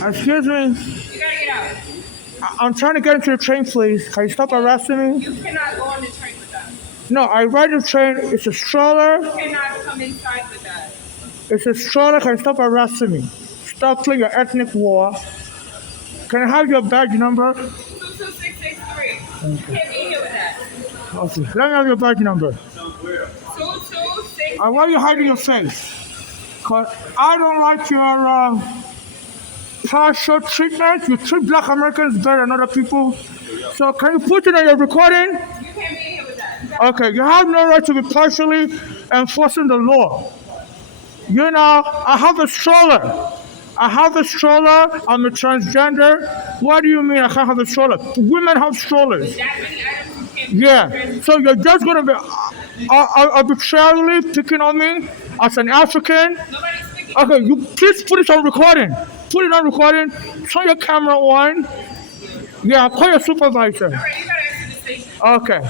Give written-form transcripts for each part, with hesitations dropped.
Excuse me. You gotta get out. I'm trying to get into the train, please. Can you stop arresting me? You cannot go on the train with us. No, I ride the train. It's a stroller. You cannot come inside with us. It's a stroller. Can you stop arresting me? Stop playing your ethnic war. Can I have your badge number? 22663. You can't be here with that. Okay. Let me have your badge number. 22663. Why are you hiding your face? Cause I don't like your partial treatment. You treat black Americans better than other people. So can you put it on your recording? You can't be here with that. Okay, you have no right to be partially enforcing the law. You know, I have a stroller. I'm a transgender. What do you mean I can't have a stroller? Women have strollers. That many items you can't be Yeah. So you're just going to be arbitrarily picking on me as an African? Nobody's speaking. Okay, you please put it on recording. Put it on recording. Turn your camera on. Yeah, call your supervisor. All right, you gotta exit the station. Okay.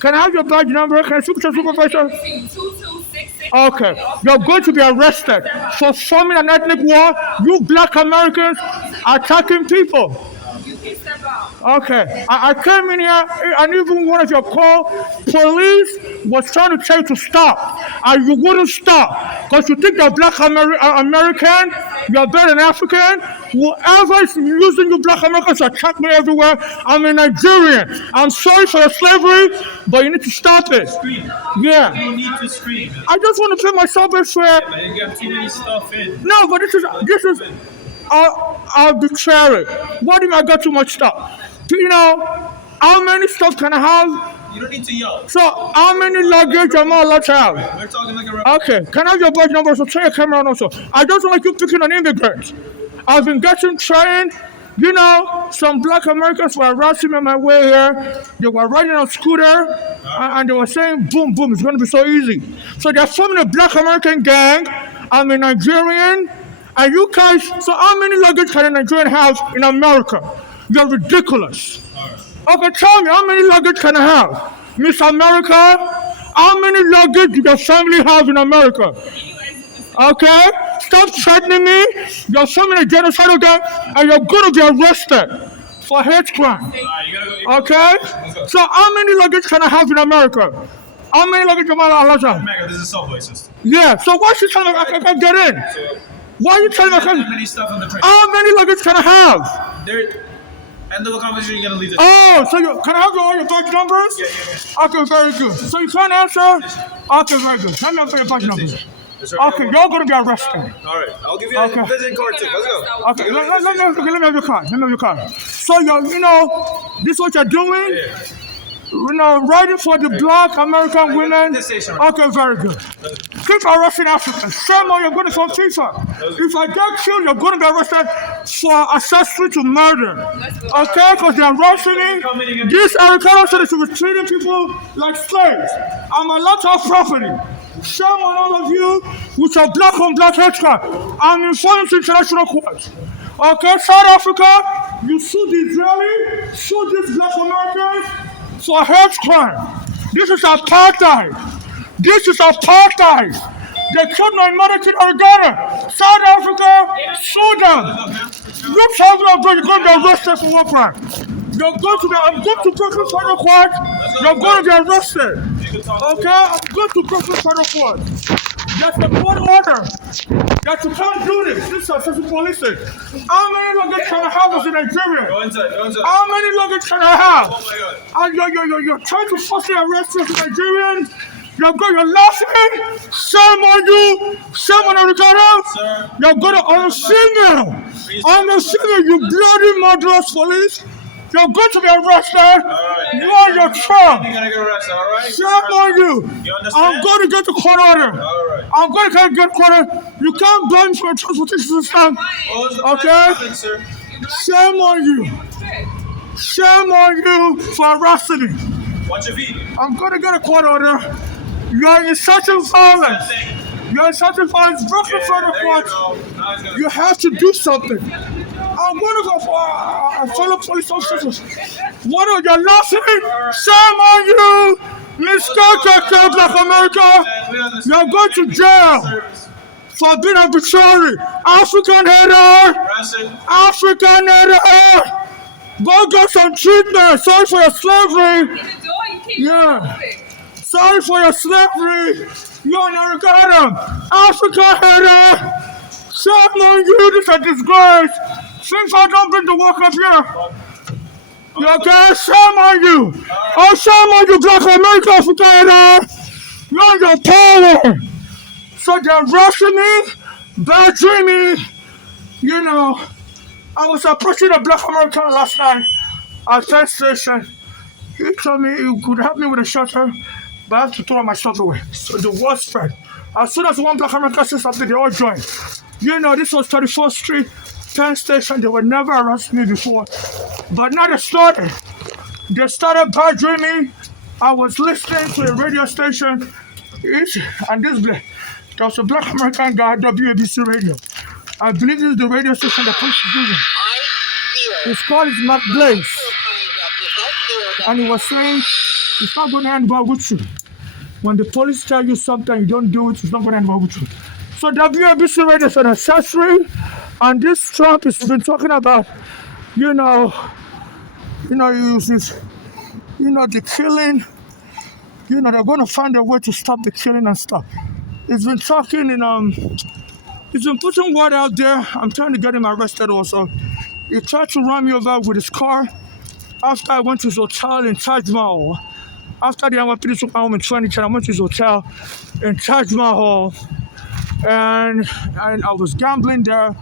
Can I have your badge number? Can I speak to your supervisor? 2266. Okay. You're going to be arrested for forming an ethnic war. You black Americans attacking people. You can step out. Okay. I came in here and even one of your police was trying to tell you to stop. And you wouldn't stop. Because you think you're black American, you're better than African. Whoever is using you black Americans to attack me everywhere, I'm a Nigerian. I'm sorry for the slavery, but you need to stop it. Scream. Yeah. You need to scream. I just want to pay myself a fair. Man, you got too many stuff in. No, but this is arbitrary. What do you mean I got too much stuff? You know, how many stuff can I have? You don't need to yell. So, how many luggage am I allowed to have? We're talking like a Okay, can I have your badge number? So, turn your camera on also. I don't like you picking on immigrants. I've been getting trained. You know, some black Americans were harassing me on my way here. They were riding on a scooter and they were saying, boom, boom, it's going to be so easy. So, they're forming a black American gang. I'm a Nigerian. And you guys, so how many luggage can a Nigerian have in America? You're ridiculous. Okay, tell me, how many luggage can I have? Miss America, how many luggage do your family have in America? Okay? Stop threatening me. You're forming a genocidal gang and you're going to be arrested for hate crime. Okay? So how many luggage can I have in America? How many luggage am I allowed to have? America, this is a subway system. Yeah, so why should you tell me I can't get in? Why are you telling me I There's can't? many stuff on the train. How many luggage can I have? There. End of the conversation, you're gonna leave this. Oh, so can I have all your badge numbers? Yeah. Okay, very good. So you can't answer? Okay, very good. Let me have your badge numbers. Okay, you're going to be arrested. All right, I'll give you a Okay. visiting card too. Let's go. Okay, let me have your card. Let me have your card. So, you know, this is what you're doing? You know, writing for the black American women. Okay, very good. Keep arresting Africans. Shame on you're going to from FIFA. If I get killed, you're going to be arrested for accessory to murder. Okay, because they're arresting me. This American said they should be treating people like slaves. I'm allowed to have property. Shame on all of you with your black on black hate crime. I'm informing to international court. Okay, South Africa, you sue the Israeli, sue these black Americans for hate crime. This is apartheid. This is apartheid. They killed my mother in Ghana. South Africa, Sudan. You tell me you're going to be arrested for war crime. I'm going to Brooklyn Federal Court. You're going to be arrested. Okay? I'm going to Brooklyn Federal Court. That's the court order. That you can't do this. This is a police state. How many luggage can I have as a Nigerian? Go inside. How many luggage can I have? Oh my God. And you're trying to forcibly arrest me as a Nigerian? You're laughing? Shame on you! Shame on Ricardo! Sir. You're going to unseen you bloody murderous police! You're going to be arrested! Alright. You are your child! You're gonna get arrested, alright? Shame on you! You understand? I'm going to get a court order! Alright. I'm going to get a court order! You can't blame for a transportation system! What was the Okay. plan, sir? Shame on you! Shame on you for arresting me! Watch your feet. I'm going to get a court order! You're inciting violence! You're inciting violence! Brooklyn Federal There you Court! go. Now he's gonna You have to do something! I'm going to go for fellow police officers. What are you laughing? Shame on you! Mr. Black America! You're going to jail for being arbitrary! African hater! That's it. African native, go get some treatment. Sorry for your slavery. In the door, you keep Yeah. moving. Sorry for your slavery. You're an African. African native. Shame on you. This is a disgrace. Since I don't bring the work up here. You okay? Shame on you. Oh, shame on you, Black American African. You're your power. So they're rushing me, badgering me. You know, I was approaching a Black American last night at Penn Station. He told me he could help me with a shelter, but I have to throw my stuff away. So the word spread. As soon as one Black American said something, they all joined. You know, this was 34th Street, Penn Station. They would never arrest me before. But now they started. They started badgering me. I was listening to a radio station, and there was a Black American guy, WABC Radio. I believe this is the radio station the police is using. His call is Mark Blaze. And he was saying, it's not going to end well with you. When the police tell you something, you don't do it, it's not going to end well with you. So WABC Radio is an accessory, and this Trump has been talking about, the killing. They're going to find a way to stop the killing and stuff. He's been talking he's been putting word out there. I'm trying to get him arrested also. He tried to run me over with his car after I went to his hotel in Taj Mahal. After the NYPD took my home in 2010, I went to his hotel in Taj Mahal, and I was gambling there,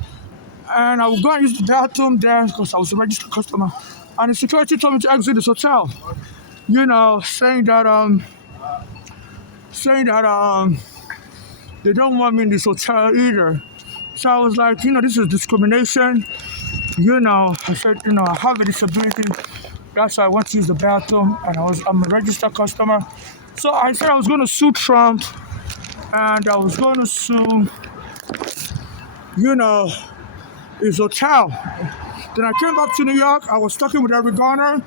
and I was going to use the bathroom there because I was a registered customer. And the security told me to exit this hotel, saying that they don't want me in this hotel either. So I was like, this is discrimination. I said, I have a disability. That's why I went to use the bathroom, and I'm a registered customer. So I said I was going to sue Trump, and I was going to sue, his hotel. Then I came back to New York. I was talking with Eric Garner.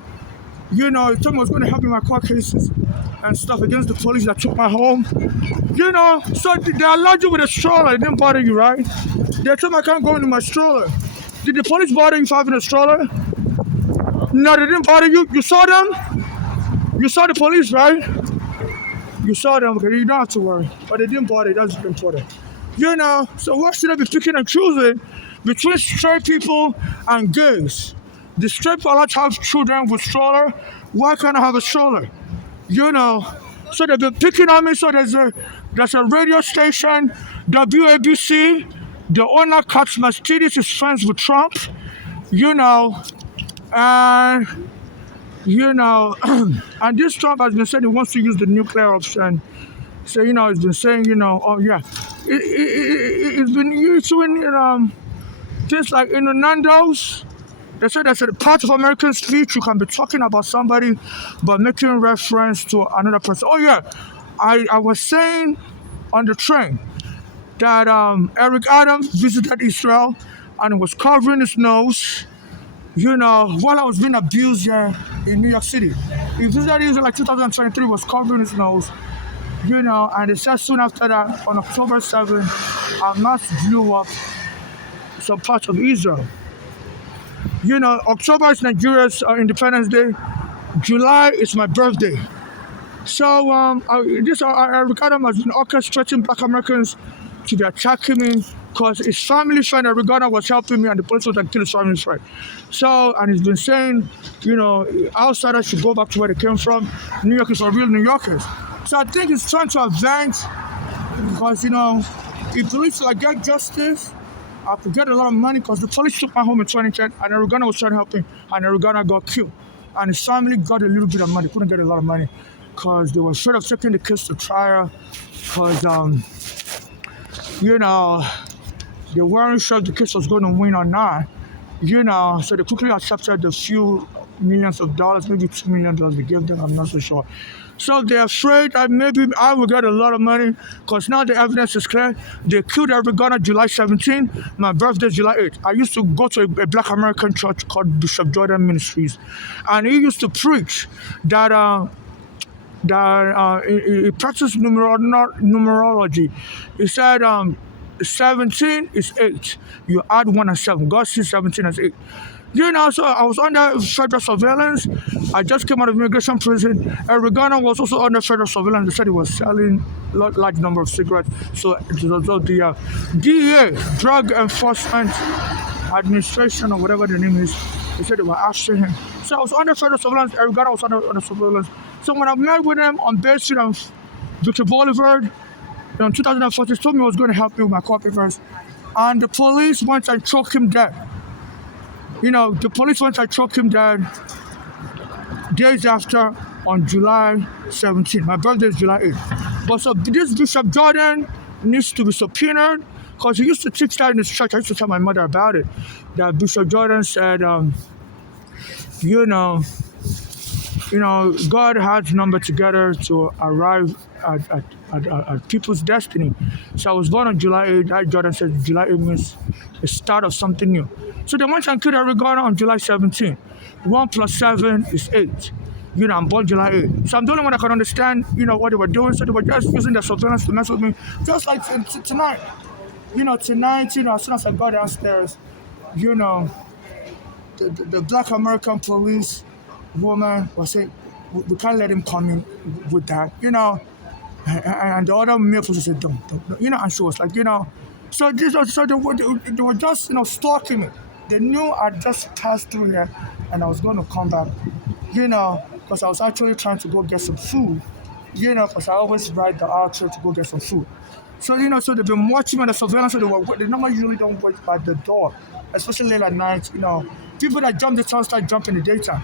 He told me I was going to help in my court cases and stuff against the police that took my home. So they allowed you with a stroller. It didn't bother you, right? They told me I can't go into my stroller. Did the police bother you for having a stroller? No, they didn't bother you. You saw them? You saw the police, right? You saw them. Okay, you don't have to worry. But they didn't bother you. That's important. So why should I be picking and choosing between straight people and gays? The straight people allowed to have children with stroller. Why can't I have a stroller? So they've been picking on me. So there's a radio station, WABC. The owner, Katz Mastidis, is friends with Trump. And and this Trump has been saying he wants to use the nuclear option. So he's been saying, oh yeah, it's been using things like Nando's. They said that's a part of American speech. You can be talking about somebody, but making reference to another person. Oh yeah, I was saying on the train that Eric Adams visited Israel and was covering his nose, while I was being abused here in New York City. He visited Israel like 2023, was covering his nose, and they said soon after that, on October 7th, Hamas blew up some parts of Israel. October is Nigeria's Independence Day. July is my birthday. So Eric Adams has been orchestrating Black Americans to be attacking me because his family friend Eric Adams was helping me, and the police was like kill his family friend. So, and he's been saying, outsiders should go back to where they came from. New York is for real New Yorkers. So I think he's trying to advance because if police get justice, I could get a lot of money because the police took my home in 2010, and Eric was trying to help him, and Eric got killed. And his family got a little bit of money, couldn't get a lot of money because they were afraid of taking the case to trial because, they weren't sure if the case was going to win or not, so they quickly accepted a few millions of dollars, maybe $2 million they gave them, I'm not so sure. So they're afraid that maybe I will get a lot of money because now the evidence is clear. They killed Eric Garner July 17. My birthday is July 8. I used to go to a Black American church called Bishop Jordan Ministries, and he used to preach that he practiced numerology. He said 17 is 8. You add 1 and 7. God sees 17 as 8. So I was under federal surveillance. I just came out of immigration prison. Eric Garner was also under federal surveillance. They said he was selling large number of cigarettes. So it was also the DEA, Drug Enforcement Administration, or whatever the name is. They said they were after him. So I was under federal surveillance. Eric Garner was under surveillance. So when I met with him on Bay Street and Victor Boulevard in 2014, he told me he was going to help me with my court papers. And the police went and choked him dead. The police went and choked him dead days after on July 17th. My birthday is July 8th. But so this Bishop Jordan needs to be subpoenaed because he used to teach that in his church. I used to tell my mother about it. That Bishop Jordan said, God has numbered together to arrive at people's destiny. So I was born on July 8th. That Jordan said July 8th means the start of something new. So they went and killed Eric Garner on July 17th. 1 plus 7 is 8. I'm born July 8th. So I'm the only one that can understand, what they were doing. So they were just using their surveillance to mess with me. Just like tonight. Tonight, as soon as I got downstairs, the black American police woman was saying, we can't let him come in with that, and the other male police said, don't, and she was like, so they were just, stalking me. They knew I just passed through here and I was going to come back, because I was actually trying to go get some food, because I always ride the archer to go get some food. So, so they've been watching me on the surveillance, so they normally usually don't wait by the door, especially late at night, people that jump the town start jumping in the daytime.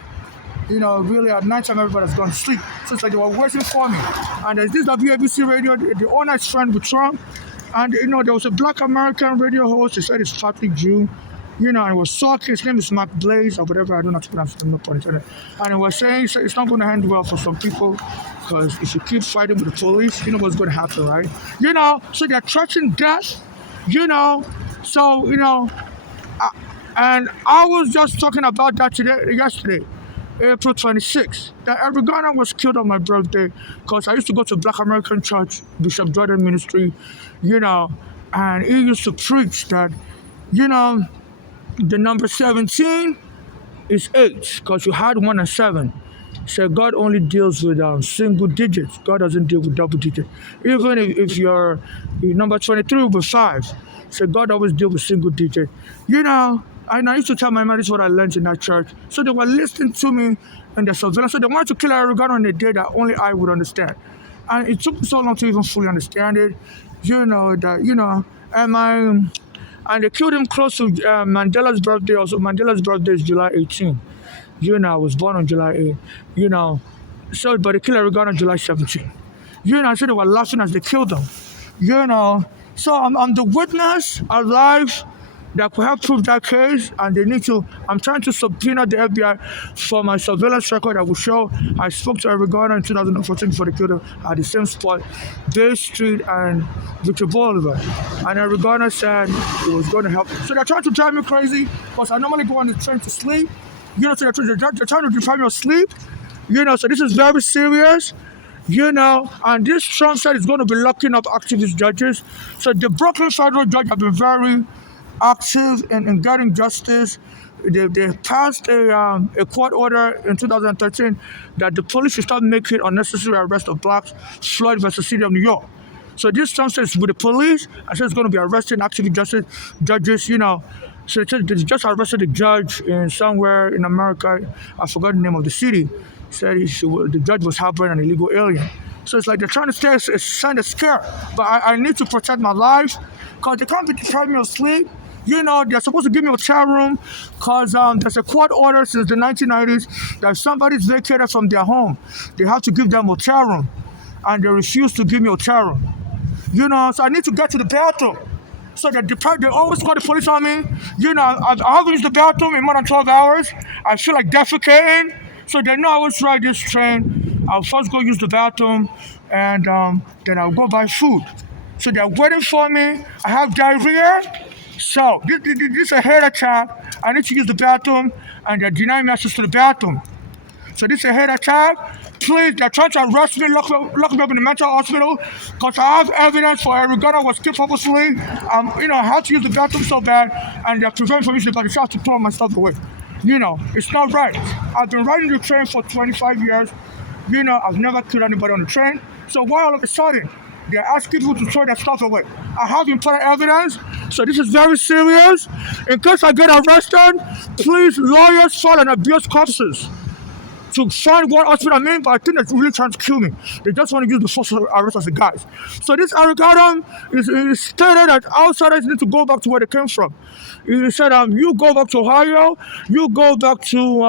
Really at night time everybody's gone to sleep. So it's like they were waiting for me. And there's this WABC radio, the owner is friend with Trump. And there was a black American radio host, he said he's Catholic Jew, and he was talking, his name is Mark Blaze or whatever, I don't know how to pronounce it, no point in it. And he was saying it's not going to end well for some people because if you keep fighting with the police, you know what's going to happen, right? So they're threatening death, and I was just talking about that yesterday. April 26th, that Eric Garner was killed on my birthday because I used to go to Black American Church, Bishop Jordan Ministry, and he used to preach that, the number 17 is 8 because you had 1 and 7. So God only deals with single digits. God doesn't deal with double digits. Even if your number 23 will be 5. So God always deals with single digits. And I used to tell my mother this is what I learned in that church. So they were listening to me in the surveillance. So they wanted to kill Eric Garner on a day that only I would understand. And it took me so long to even fully understand it. And they killed him close to Mandela's birthday. Also, Mandela's birthday is July 18. I was born on July 8. So, but they killed Eric Garner on July 17. So they were laughing as they killed him. So I'm the witness alive that could have proved that case, and I'm trying to subpoena the FBI for my surveillance record that will show I spoke to Eric Garner in 2014 before they killed him at the same spot, Bay Street and Victor Boulevard. And Eric Garner said he was going to help. So they're trying to drive me crazy because I normally go on the train to sleep. So they're trying to deprive me of sleep. So this is very serious. And this Trump said is going to be locking up activist judges. So the Brooklyn federal judge have been very active in getting justice. They passed a court order in 2013 that the police should stop making unnecessary arrests of blacks, Floyd versus City of New York. So this Trump says with the police, I said it's going to be arresting activist judges, So they just arrested a judge in somewhere in America. I forgot the name of the city. Said the judge was harboring an illegal alien. So it's like they're trying to send a scare. But I need to protect my life because they can't be depriving me of sleep. They're supposed to give me a hotel room because there's a court order since the 1990s that if somebody's vacated from their home, they have to give them a hotel room. And they refuse to give me a hotel room. So I need to get to the bathroom. So they always call the police on me. I haven't used the bathroom in more than 12 hours. I feel like defecating. So they know I always ride this train. I'll first go use the bathroom and then I'll go buy food. So they're waiting for me. I have diarrhea. So this is a head attack. I need to use the bathroom and they're denying me access to the bathroom. So this is a head attack. Please, they're trying to arrest me, lock me up in the mental hospital because I have evidence for every gun I was killed purposely. I had to use the bathroom so bad, and they're preventing from using it, but they have to throw my stuff away. It's not right. I've been riding the train for 25 years. I've never killed anybody on the train. So why all of a sudden they're asking people to throw their stuff away? I have important evidence, so this is very serious. In case I get arrested, please, lawyers, file and abuse corpses to find what hospital I'm in, but I think they're really trying to kill me. They just want to use the force arrest as a guise. So this Eric Adam is stated that outsiders need to go back to where they came from. He said, you go back to Ohio, you go back to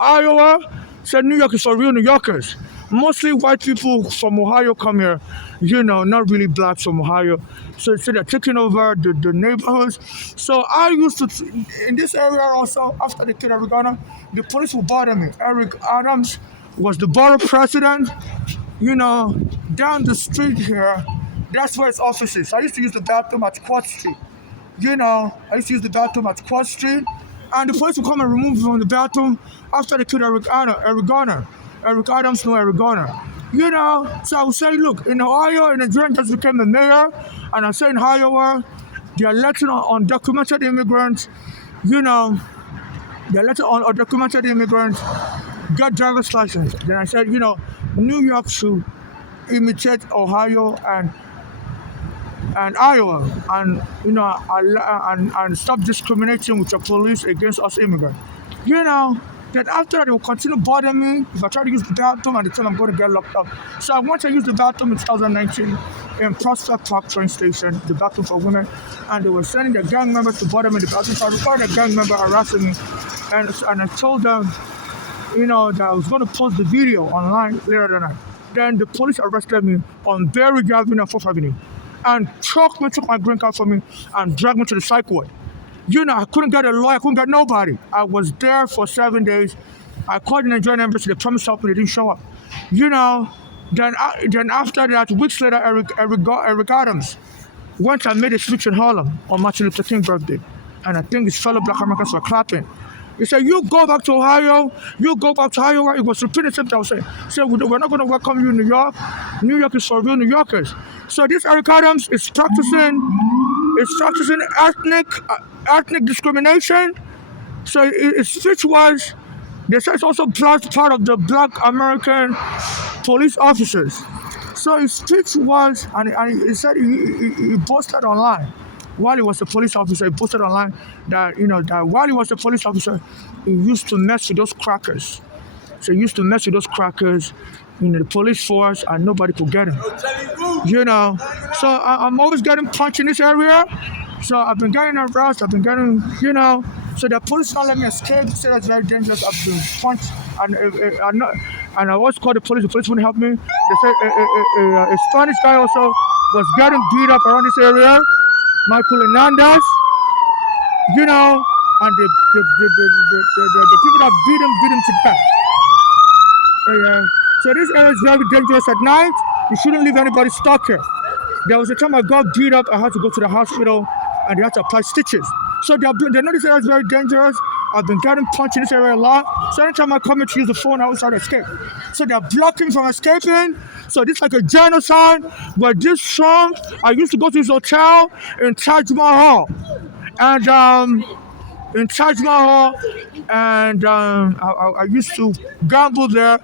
Iowa. Said New York is for real New Yorkers. Mostly white people from Ohio come here, not really blacks from Ohio. So they're taking over the neighborhoods. So I used to, in this area also, after the kid Eric Garner, the police will bother me. Eric Adams was the borough president, down the street here. That's where his office is. I used to use the bathroom at Quad Street. I used to use the bathroom at Quad Street. And the police will come and remove me from the bathroom after they killed Eric Garner. Eric Adams, no Eric Garner. So I would say, look, in Ohio, an Nigerian just became a mayor, and I say in Iowa, they're letting undocumented immigrants, they're letting undocumented immigrants get driver's license. Then I said, New York should imitate Ohio and Iowa, and stop discriminating with the police against us immigrants. That after that, they will continue bothering me if I try to use the bathroom and they tell I'm going to get locked up. So I went to use the bathroom in 2019 in Prospect Park train station, the bathroom for women, and they were sending their gang members to bother me in the bathroom. So I recorded a gang member harassing me, and I told them, that I was going to post the video online later that night. Then the police arrested me on Berry Avenue and 4th Avenue, and took my green card from me, and dragged me to the psych ward. I couldn't get a lawyer, I couldn't get nobody. I was there for 7 days. I called the Nigerian embassy, they promised help me, they didn't show up. Then after that, weeks later, Eric Adams went and made a speech in Harlem on Martin Luther King's birthday. And I think his fellow black Americans were clapping. He said, you go back to Ohio, you go back to Iowa. It was repeating the same thing I was saying. He said, we're not going to welcome you in New York. New York is for real New Yorkers. So this Eric Adams is practicing ethnic discrimination. So his speech was, they said it's also part of the black American police officers. So his speech was, and he said he boasted online. While he was a police officer, he posted online that, that while he was a police officer, he used to mess with those crackers. So he used to mess with those crackers in the police force, and nobody could get him. So I'm always getting punched in this area. So I've been getting harassed, so the police not let me escape. They say that's very dangerous. I've been punched, and I always called the police wouldn't help me. They said a Spanish guy also was getting beat up around this area. Michael Hernandez, and the people that beat him to death. So this area is very dangerous at night. You shouldn't leave anybody stuck here. There was a time I got beat up, I had to go to the hospital, and they had to apply stitches. So they know this area is very dangerous. I've been getting punched in this area a lot. So anytime I come in to use the phone, I always try to escape. So they're blocking from escaping. So this is like a genocide. But this song, I used to go to this hotel in Taj Mahal. And I used to gamble there.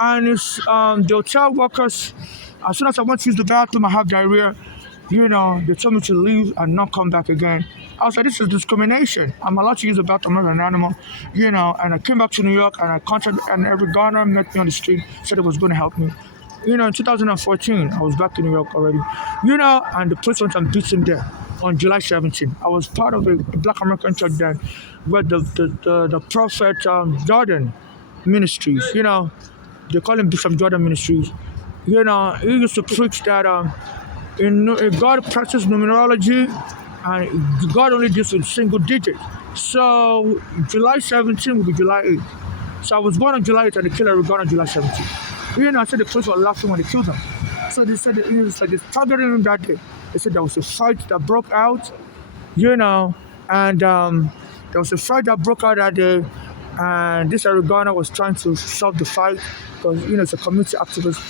And it's the hotel workers, as soon as I went to use the bathroom, I have diarrhea. They told me to leave and not come back again. I was like, this is discrimination. I'm allowed to use the bathroom as an animal, and I came back to New York and I contacted, and Eric Garner met me on the street, said it was going to help me. In 2014, I was back in New York already, and the police went and beat him there on July 17. I was part of a Black American church then, where the Prophet Jordan Ministries, they call him Bishop Jordan Ministries. He used to preach that God practices numerology, and God only deals with single digits. So July 17 will be July 8. So I was born on July 8 and the killer was born on July 17. I said the police were laughing when they killed him. So they said they targeted him that day. They said there was a fight that broke out, and there was a fight that broke out that day, and this Eric Garner was trying to stop the fight because it's a community activist.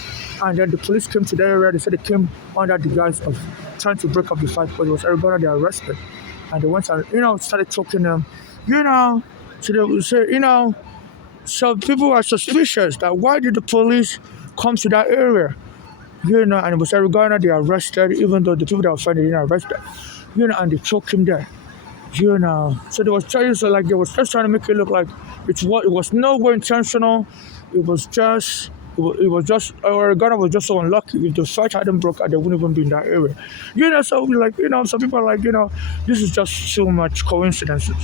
And then the police came to the area. They said they came under the guise of trying to break up the fight because it was Eric Garner they arrested, and they went and started choking them, So they would say, so people were suspicious that why did the police come to that area, and it was Eric Garner they arrested, even though the people that were fighting didn't arrest them, and they choked him there. So they was trying to they was just trying to make it look like it was nowhere intentional. It was just Ghana was just so unlucky. If the fight hadn't broke out, they wouldn't even be in that area. So some people are like, this is just too much coincidences.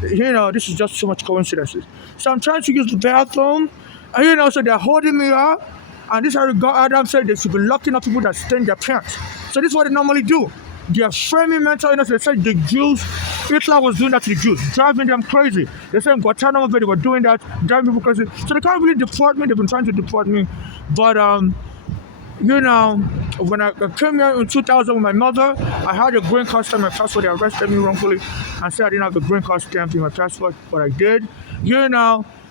This is just too much coincidences. So I'm trying to use the bathroom, and so they're holding me up. And this is how Adam said they should be locking up people that stain their pants. So this is what they normally do. They are framing mental illness. They said the Jews, Hitler was doing that to the Jews, driving them crazy. They said in Guantanamo Bay they were doing that, driving people crazy. So they can't really deport me. They've been trying to deport me. But, when I came here in 2000 with my mother, I had a green card stamp in my passport. They arrested me wrongfully and said I didn't have a green card stamp in my passport, but I did.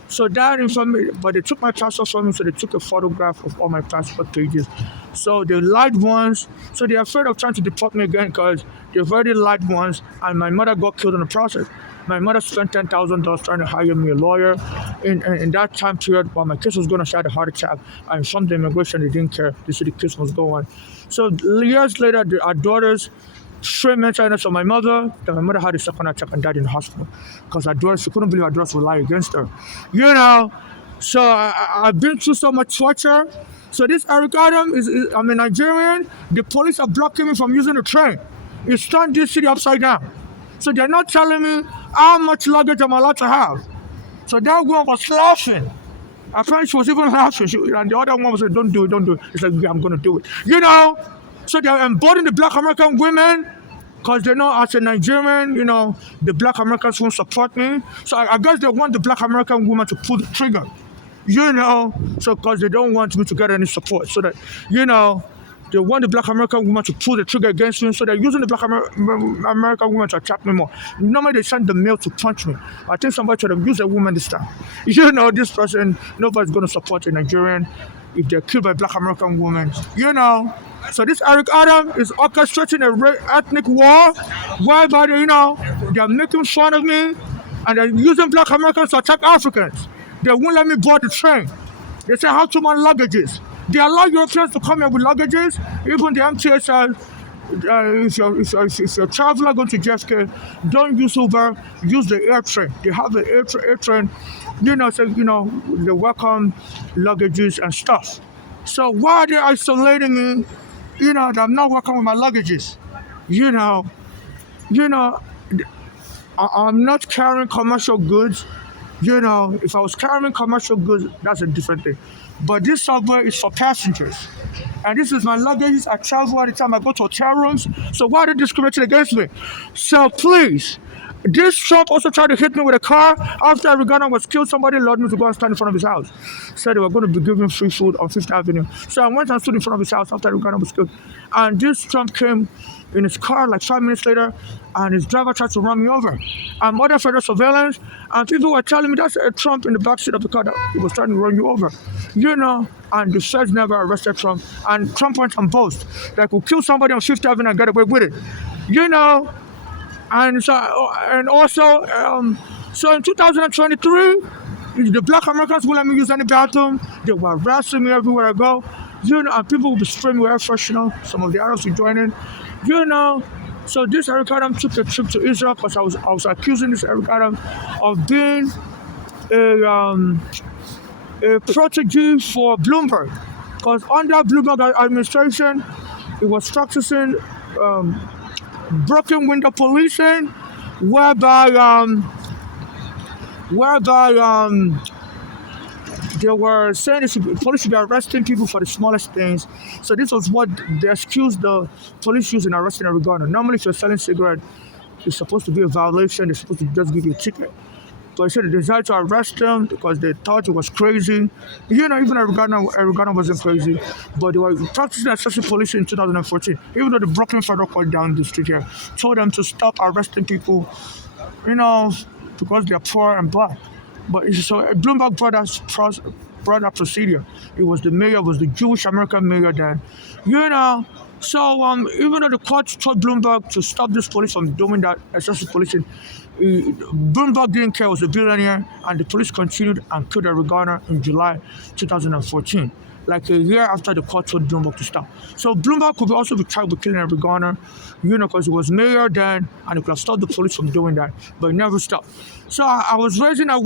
So that information, but they took my passport from me, so they took a photograph of all my passport pages. So they lied once, so they're afraid of trying to deport me again because they've already lied once, and my mother got killed in the process. My mother spent $10,000 trying to hire me a lawyer. In that time period, while my case was going to start a heart attack, and from the immigration, they didn't care. They said the case was going. So years later, our daughters straight mental illness of my mother, that my mother had a second attack and died in the hospital because she couldn't believe her daughters would lie against her. So I've been through so much torture. So this Eric Adam I'm a Nigerian. The police are blocking me from using the train. It's turned this city upside down. So they're not telling me how much luggage I'm allowed to have. So that one was laughing. Apparently she was even laughing. And the other one was like, don't do it. It's like, yeah, I'm going to do it. So they're embodying the Black American women because they know as a Nigerian, the Black Americans won't support me. So I guess they want the Black American woman to pull the trigger, so because they don't want me to get any support. So that, they want the Black American woman to pull the trigger against me. So they're using the Black American woman to attack me more. Normally they send the male to punch me. I think somebody should have used a woman this time. This person, nobody's going to support a Nigerian if they're killed by Black American women. So this Eric Adam is orchestrating a ethnic war whereby they're making fun of me and they're using Black Americans to attack Africans. They won't let me board the train. They say how to man luggages. They allow Europeans to come here with luggages. Even the MTA says if you're a traveler going to JFK, don't use Uber, use the air train. They have the air train, they welcome luggages and stuff. So why are they isolating me? That I'm not working with my luggages. I'm not carrying commercial goods. If I was carrying commercial goods, that's a different thing. But this subway is for passengers. And this is my luggage. I travel all the time. I go to hotel rooms. So why are they discriminating against me? So please, this Trump also tried to hit me with a car. After Eric Garner was killed, somebody allowed me to go and stand in front of his house. Said they were going to be giving free food on Fifth Avenue. So I went and stood in front of his house after Eric Garner was killed. And this Trump came in his car like 5 minutes later, and his driver tried to run me over. I'm under federal surveillance, and people were telling me that's a Trump in the backseat of the car that he was trying to run you over. And the feds never arrested Trump. And Trump went and boast that could kill somebody on Fifth Avenue and get away with it. And so in 2023, the Black Americans won't let me use any bathroom. They were harassing me everywhere I go. And people will be spraying with air freshener. Some of the Arabs will join in. So this Eric Adam took a trip to Israel because I was accusing this Eric Adam of being a protege for Bloomberg. Because under Bloomberg administration, it was practicing broken window policing, whereby they were saying police should be arresting people for the smallest things. So this was what the excuse the police used in arresting Eric Garner. Normally, if you're selling cigarettes, it's supposed to be a violation. They're supposed to just give you a ticket. But I said they decided to arrest him because they thought it was crazy. Even Eric Garner wasn't crazy, but they were practicing excessive policing in 2014. Even though the Brooklyn Federal Court down the street here told them to stop arresting people, because they're poor and black. But so Bloomberg brought that procedure. It was the mayor, was the Jewish American mayor then. You know, so even though the court told Bloomberg to stop this police from doing that excessive policing, Bloomberg didn't care. He was a billionaire, and the police continued and killed Eric Garner in July 2014, like a year after the court told Bloomberg to stop. So Bloomberg could also be charged with killing Eric Garner, because he was mayor then, and he could have stopped the police from doing that, but he never stopped. So I was raising a